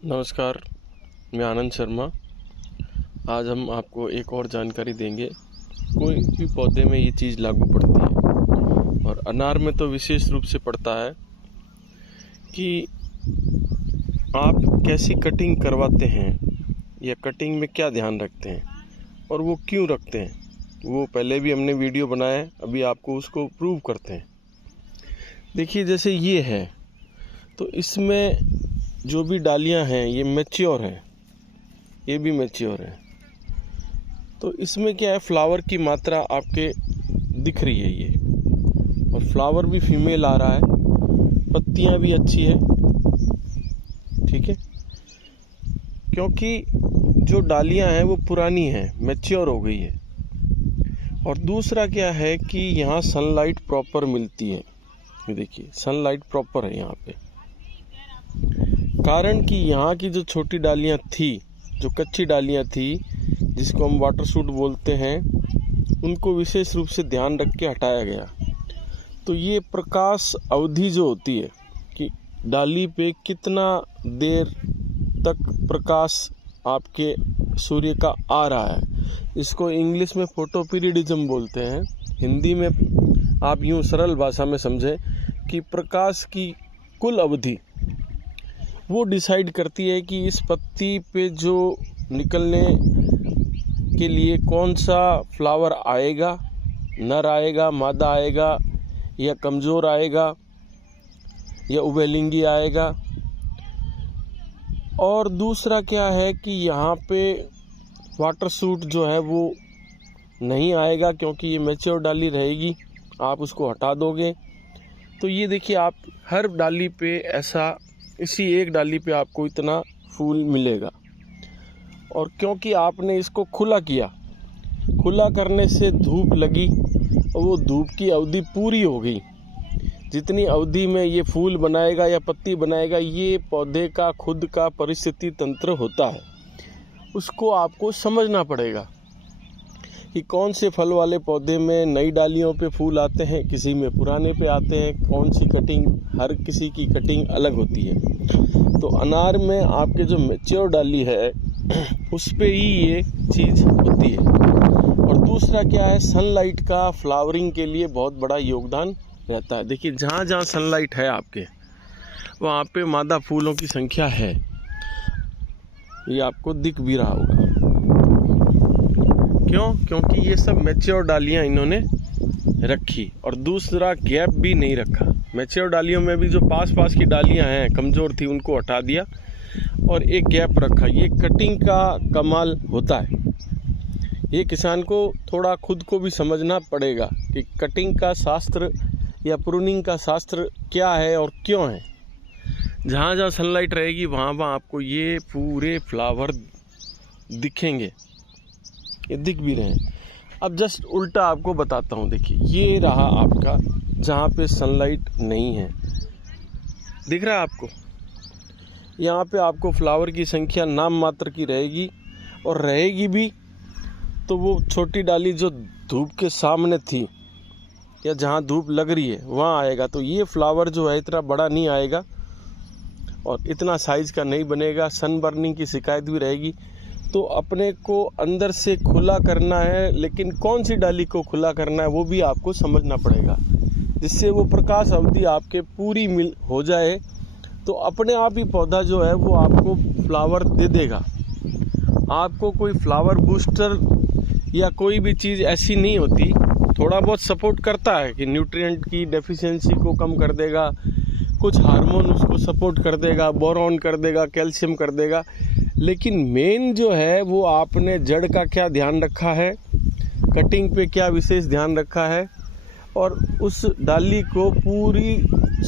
नमस्कार, मैं आनंद शर्मा। आज हम आपको एक और जानकारी देंगे। कोई भी पौधे में ये चीज़ लागू पड़ती है और अनार में तो विशेष रूप से पड़ता है कि आप कैसी कटिंग करवाते हैं या कटिंग में क्या ध्यान रखते हैं और वो क्यों रखते हैं। वो पहले भी हमने वीडियो बनाया है, अभी आपको उसको प्रूव करते हैं। देखिए, जैसे ये है तो इसमें जो भी डालियां हैं ये मैच्योर हैं, ये भी मैच्योर है। तो इसमें क्या है, फ्लावर की मात्रा आपके दिख रही है ये, और फ्लावर भी फीमेल आ रहा है, पत्तियां भी अच्छी है, ठीक है। क्योंकि जो डालियां हैं वो पुरानी हैं, मैच्योर हो गई है। और दूसरा क्या है कि यहाँ सनलाइट प्रॉपर मिलती है। ये देखिए, सनलाइट प्रॉपर है यहाँ पे। कारण कि यहाँ की जो छोटी डालियाँ थी, जो कच्ची डालियाँ थी, जिसको हम वाटर शूट बोलते हैं, उनको विशेष रूप से ध्यान रख के हटाया गया। तो ये प्रकाश अवधि जो होती है कि डाली पे कितना देर तक प्रकाश आपके सूर्य का आ रहा है, इसको इंग्लिश में फोटोपीरियडिज्म बोलते हैं। हिंदी में आप यूँ सरल भाषा में समझें कि प्रकाश की कुल अवधि वो डिसाइड करती है कि इस पत्ती पे जो निकलने के लिए कौन सा फ्लावर आएगा, नर आएगा, मादा आएगा, या कमज़ोर आएगा, या उभयलिंगी आएगा। और दूसरा क्या है कि यहाँ पे वाटर शूट जो है वो नहीं आएगा, क्योंकि ये मैच्योर डाली रहेगी, आप उसको हटा दोगे। तो ये देखिए, आप हर डाली पे ऐसा, इसी एक डाली पे आपको इतना फूल मिलेगा। और क्योंकि आपने इसको खुला किया, खुला करने से धूप लगी और वो धूप की अवधि पूरी हो गई। जितनी अवधि में ये फूल बनाएगा या पत्ती बनाएगा, ये पौधे का खुद का परिस्थिति तंत्र होता है। उसको आपको समझना पड़ेगा कि कौन से फल वाले पौधे में नई डालियों पे फूल आते हैं, किसी में पुराने पे आते हैं, कौन सी कटिंग, हर किसी की कटिंग अलग होती है। तो अनार में आपके जो मैच्योर डाली है उस पे ही ये चीज़ होती है। और दूसरा क्या है, सनलाइट का फ्लावरिंग के लिए बहुत बड़ा योगदान रहता है। देखिए, जहाँ जहाँ सनलाइट है आपके, वहाँ पे मादा फूलों की संख्या है, ये आपको दिख भी रहा होगा। क्योंकि ये सब मैच्योर डालियाँ इन्होंने रखी, और दूसरा गैप भी नहीं रखा। मैच्योर डालियों में भी जो पास पास की डालियाँ हैं, कमज़ोर थी, उनको हटा दिया और एक गैप रखा। ये कटिंग का कमाल होता है। ये किसान को थोड़ा खुद को भी समझना पड़ेगा कि कटिंग का शास्त्र या प्रूनिंग का शास्त्र क्या है और क्यों है। जहाँ जहाँ सनलाइट रहेगी वहाँ वहाँ आपको ये पूरे फ्लावर दिखेंगे, ये दिख भी रहे हैं। अब जस्ट उल्टा आपको बताता हूँ। देखिए, ये रहा आपका जहाँ पे सनलाइट नहीं है, दिख रहा है आपको। यहाँ पे आपको फ्लावर की संख्या नाम मात्र की रहेगी, और रहेगी भी तो वो छोटी डाली जो धूप के सामने थी या जहाँ धूप लग रही है वहाँ आएगा। तो ये फ्लावर जो है इतना बड़ा नहीं आएगा और इतना साइज़ का नहीं बनेगा। सन बर्निंग की शिकायत भी रहेगी। तो अपने को अंदर से खुला करना है, लेकिन कौन सी डाली को खुला करना है वो भी आपको समझना पड़ेगा, जिससे वो प्रकाश अवधि आपके पूरी मिल हो जाए। तो अपने आप ही पौधा जो है वो आपको फ्लावर दे देगा। आपको कोई फ्लावर बूस्टर या कोई भी चीज़ ऐसी नहीं होती, थोड़ा बहुत सपोर्ट करता है कि न्यूट्रिएंट की डेफिशिएंसी को कम कर देगा, कुछ हार्मोन उसको सपोर्ट कर देगा, बोरॉन कर देगा, कैल्शियम कर देगा। लेकिन मेन जो है वो आपने जड़ का क्या ध्यान रखा है, कटिंग पे क्या विशेष ध्यान रखा है, और उस डाली को पूरी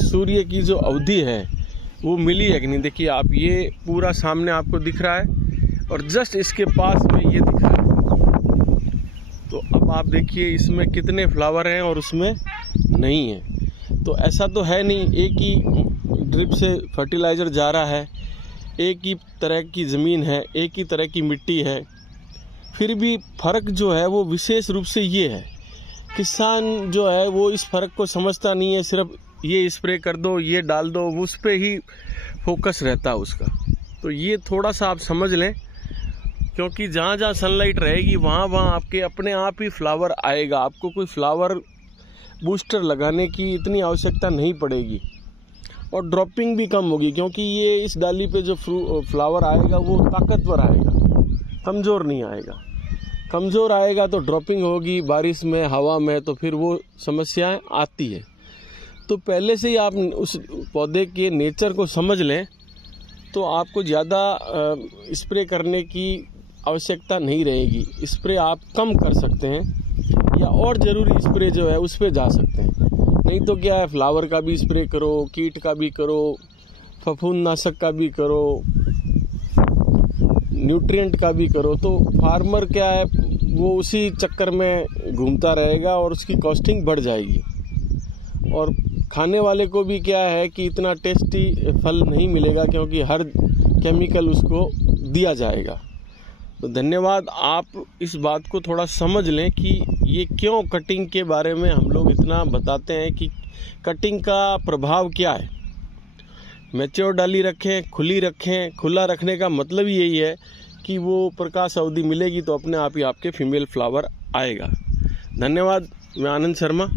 सूर्य की जो अवधि है वो मिली है कि नहीं। देखिए, आप ये पूरा सामने आपको दिख रहा है और जस्ट इसके पास में ये दिख रहा है। तो अब आप देखिए इसमें कितने फ्लावर हैं और उसमें नहीं है। तो ऐसा तो है नहीं, एक ही ड्रिप से फर्टिलाइज़र जा रहा है, एक ही तरह की ज़मीन है, एक ही तरह की मिट्टी है, फिर भी फ़र्क जो है वो विशेष रूप से ये है। किसान जो है वो इस फ़र्क को समझता नहीं है, सिर्फ ये स्प्रे कर दो, ये डाल दो, उस पर ही फोकस रहता है उसका। तो ये थोड़ा सा आप समझ लें, क्योंकि जहाँ जहाँ सनलाइट रहेगी वहाँ वहाँ आपके अपने आप ही फ्लावर आएगा। आपको कोई फ्लावर बूस्टर लगाने की इतनी आवश्यकता नहीं पड़ेगी और ड्रॉपिंग भी कम होगी, क्योंकि ये इस डाली पे जो फ्लावर आएगा वो ताकतवर आएगा, कमज़ोर नहीं आएगा। कमज़ोर आएगा तो ड्रॉपिंग होगी बारिश में, हवा में, तो फिर वो समस्याएं आती है। तो पहले से ही आप उस पौधे के नेचर को समझ लें तो आपको ज़्यादा स्प्रे करने की आवश्यकता नहीं रहेगी। स्प्रे आप कम कर सकते हैं या और ज़रूरी स्प्रे जो है उस पर जा सकते हैं। नहीं तो क्या है, फ्लावर का भी स्प्रे करो, कीट का भी करो, फफूंदनाशक का भी करो, न्यूट्रिएंट का भी करो, तो फार्मर क्या है वो उसी चक्कर में घूमता रहेगा और उसकी कॉस्टिंग बढ़ जाएगी। और खाने वाले को भी क्या है कि इतना टेस्टी फल नहीं मिलेगा, क्योंकि हर केमिकल उसको दिया जाएगा। तो धन्यवाद। आप इस बात को थोड़ा समझ लें कि ये क्यों कटिंग के बारे में हम लोग इतना बताते हैं कि कटिंग का प्रभाव क्या है। मैच्योर डाली रखें, खुली रखें। खुला रखने का मतलब ही यही है कि वो प्रकाश अवधि मिलेगी तो अपने आप ही आपके फीमेल फ्लावर आएगा। धन्यवाद। मैं आनंद शर्मा।